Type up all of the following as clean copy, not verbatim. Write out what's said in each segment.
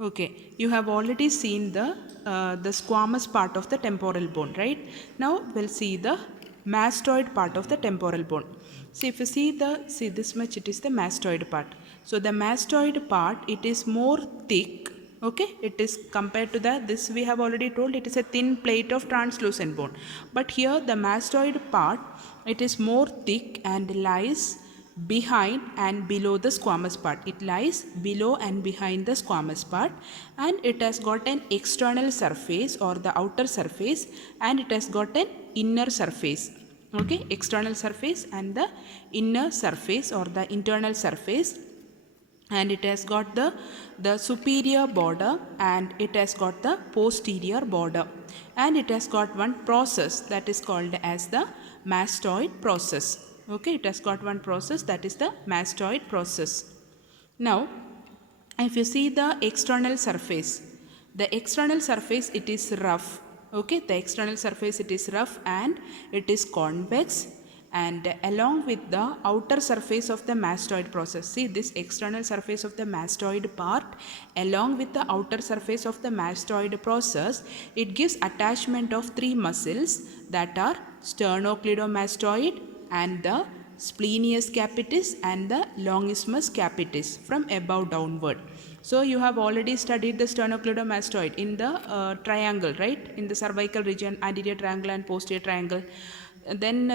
Okay, you have already seen the squamous part of the temporal bone, right? Now we'll see the mastoid part of the temporal bone. So if you see this much, it is the mastoid part. So the mastoid part, it is more thick. Okay, it is compared to this we have already told it is a thin plate of translucent bone. But here the mastoid part, it is more thick and lies behind and below the squamous part. It lies below and behind the squamous part, and it has got an external surface or the outer surface, and it has got an inner surface. Okay, external surface and the inner surface or the internal surface, and it has got the superior border and it has got the posterior border, and it has got one process that is called as the mastoid process. Okay, it has got one process, that is the mastoid process. Now if you see the external surface, the external surface, it is rough. Okay, the external surface, it is rough and it is convex, and along with the outer surface of the mastoid process, see this external surface of the mastoid part along with the outer surface of the mastoid process, it gives attachment of three muscles, that are sternocleidomastoid and the splenius capitis and the longissimus capitis from above downward. So you have already studied the sternocleidomastoid in the triangle, right? In the cervical region, anterior triangle and posterior triangle. Then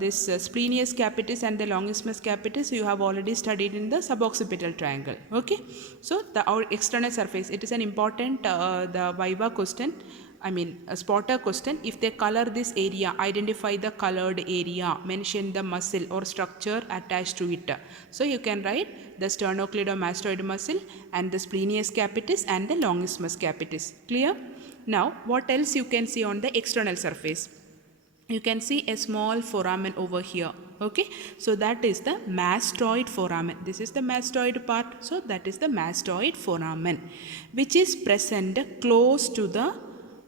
this splenius capitis and the longissimus capitis you have already studied in the suboccipital triangle. Okay, so our external surface, it is an important the viva question, I mean a spotter question. If they color this area, identify the colored area, mention the muscle or structure attached to it. So you can write the sternocleidomastoid muscle and the splenius capitis and the longissimus capitis. Clear? Now what else you can see on the external surface? You can see a small foramen over here. Okay, so that is the mastoid foramen. This is the mastoid part, so that is the mastoid foramen, which is present close to the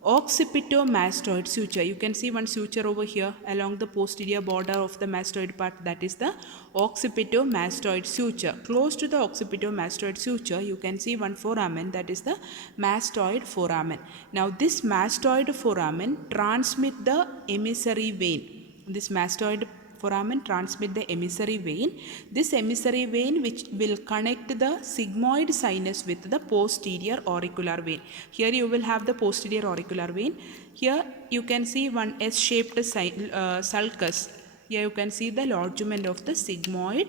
occipitomastoid suture. You can see one suture over here along the posterior border of the mastoid part, that is the occipitomastoid suture. Close to the occipitomastoid suture, you can see one foramen, that is the mastoid foramen. Now this mastoid foramen transmit the emissary vein. This mastoid foramen transmit the emissary vein. This emissary vein which will connect the sigmoid sinus with the posterior auricular vein. Here you will have the posterior auricular vein. Here you can see one S-shaped sulcus. Here you can see the lodgement of the sigmoid,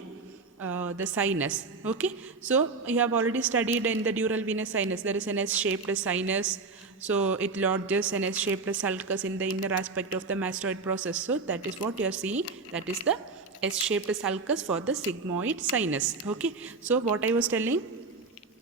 the sinus. Okay, so you have already studied in the dural venous sinus, there is an S-shaped sinus. So it lodges an S-shaped sulcus in the inner aspect of the mastoid process. So that is what you are seeing, that is the S-shaped sulcus for the sigmoid sinus. Okay, so what I was telling,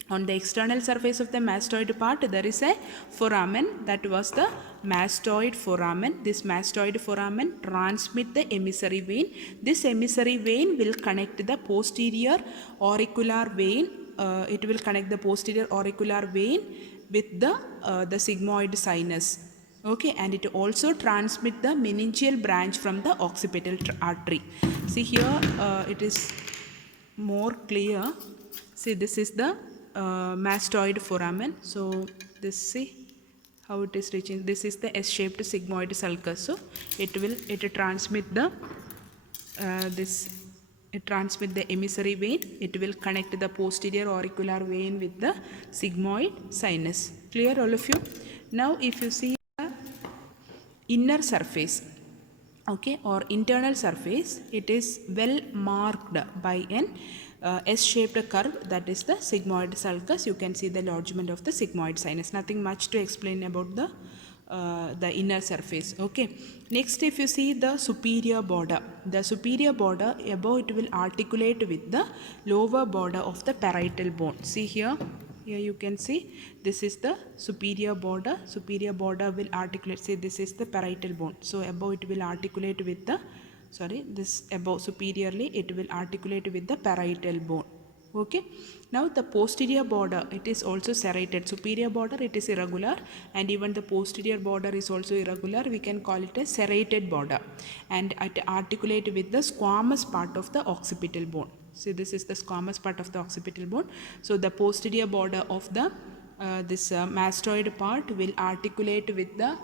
on the external surface of the mastoid part, there is a foramen, that was the mastoid foramen. This mastoid foramen transmit the emissary vein. This emissary vein will connect the posterior auricular vein. It will connect the posterior auricular vein with the sigmoid sinus. Okay, and it also transmit the meningeal branch from the occipital artery. See here, it is more clear. See, this is the mastoid foramen. So this, see how it is reaching, this is the S-shaped sigmoid sulcus. So it transmit the it transmit the emissary vein. It will connect the posterior auricular vein with the sigmoid sinus. Clear, all of you? Now if you see the inner surface, okay, or internal surface, it is well marked by an S-shaped curve, that is the sigmoid sulcus. You can see the lodgement of the sigmoid sinus. Nothing much to explain about the inner surface. Okay, next if you see the superior border, above it will articulate with the lower border of the parietal bone. See here you can see this is the superior border will articulate. See, this is the parietal bone, so above it will articulate with the this above superiorly it will articulate with the parietal bone. Okay, now the posterior border, it is also serrated. Superior border, it is irregular, and even the posterior border is also irregular. We can call it a serrated border, and it articulate with the squamous part of the occipital bone. See, this is the squamous part of the occipital bone. So the posterior border of the this mastoid part will articulate with the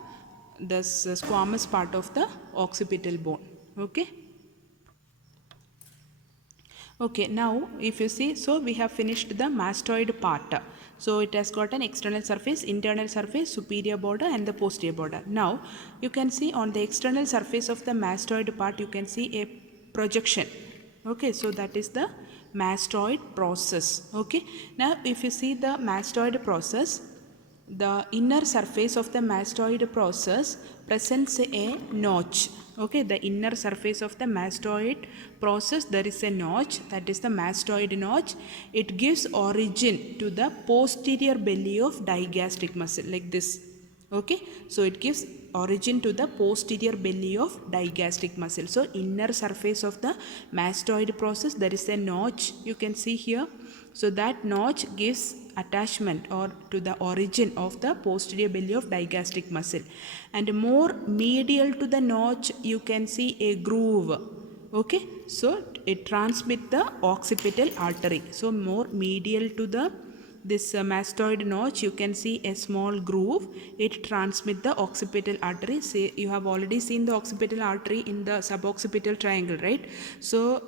this squamous part of the occipital bone. Okay. Okay, now if you see, so we have finished the mastoid part. So it has got an external surface, internal surface, superior border and the posterior border. Now you can see on the external surface of the mastoid part, you can see a projection. Okay, so that is the mastoid process. Okay, now if you see the mastoid process, the inner surface of the mastoid process presents a notch. Okay, the inner surface of the mastoid process, there is a notch, that is the mastoid notch. It gives origin to the posterior belly of digastric muscle like this. Okay, so it gives origin to the posterior belly of digastric muscle. So inner surface of the mastoid process, there is a notch, you can see here. So that notch gives attachment or to the origin of the posterior belly of digastric muscle, and more medial to the notch you can see a groove. Okay, so it transmits the occipital artery. So more medial to the this mastoid notch, you can see a small groove. It transmits the occipital artery. Say you have already seen the occipital artery in the suboccipital triangle, right? So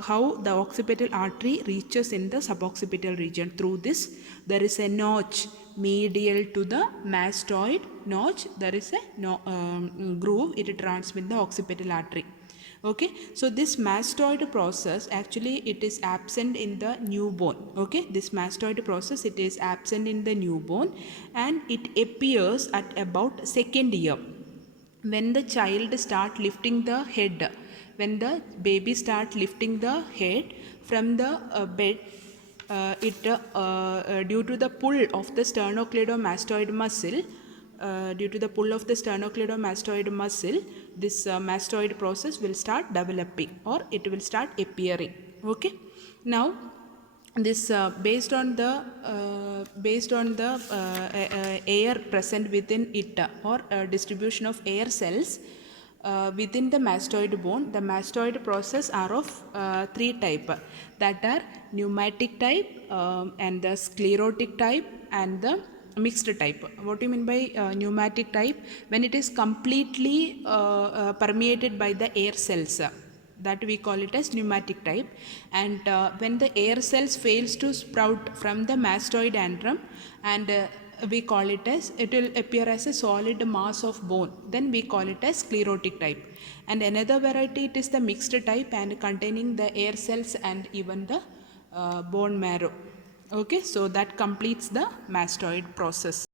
how the occipital artery reaches in the suboccipital region, through this there is a notch medial to the mastoid notch. There is a groove. It transmits the occipital artery. Okay, so this mastoid process actually it is absent in the newborn. Okay, this mastoid process, it is absent in the newborn and it appears at about second year, when the child start lifting the head, when the baby start lifting the head from the bed. Due to the pull of the sternocleidomastoid muscle, due to the pull of the sternocleidomastoid muscle, this mastoid process will start developing, or it will start appearing. Okay, now this based on the air present within it, or distribution of air cells within the mastoid bone, the mastoid process are of three type, that are pneumatic type, and the sclerotic type, and the mixed type. What do you mean by pneumatic type? When it is completely permeated by the air cells, that we call it as pneumatic type. And when the air cells fails to sprout from the mastoid antrum, and we call it as, it will appear as a solid mass of bone, then we call it as sclerotic type. And another variety, it is the mixed type and containing the air cells and even the bone marrow. Okay, so that completes the mastoid process.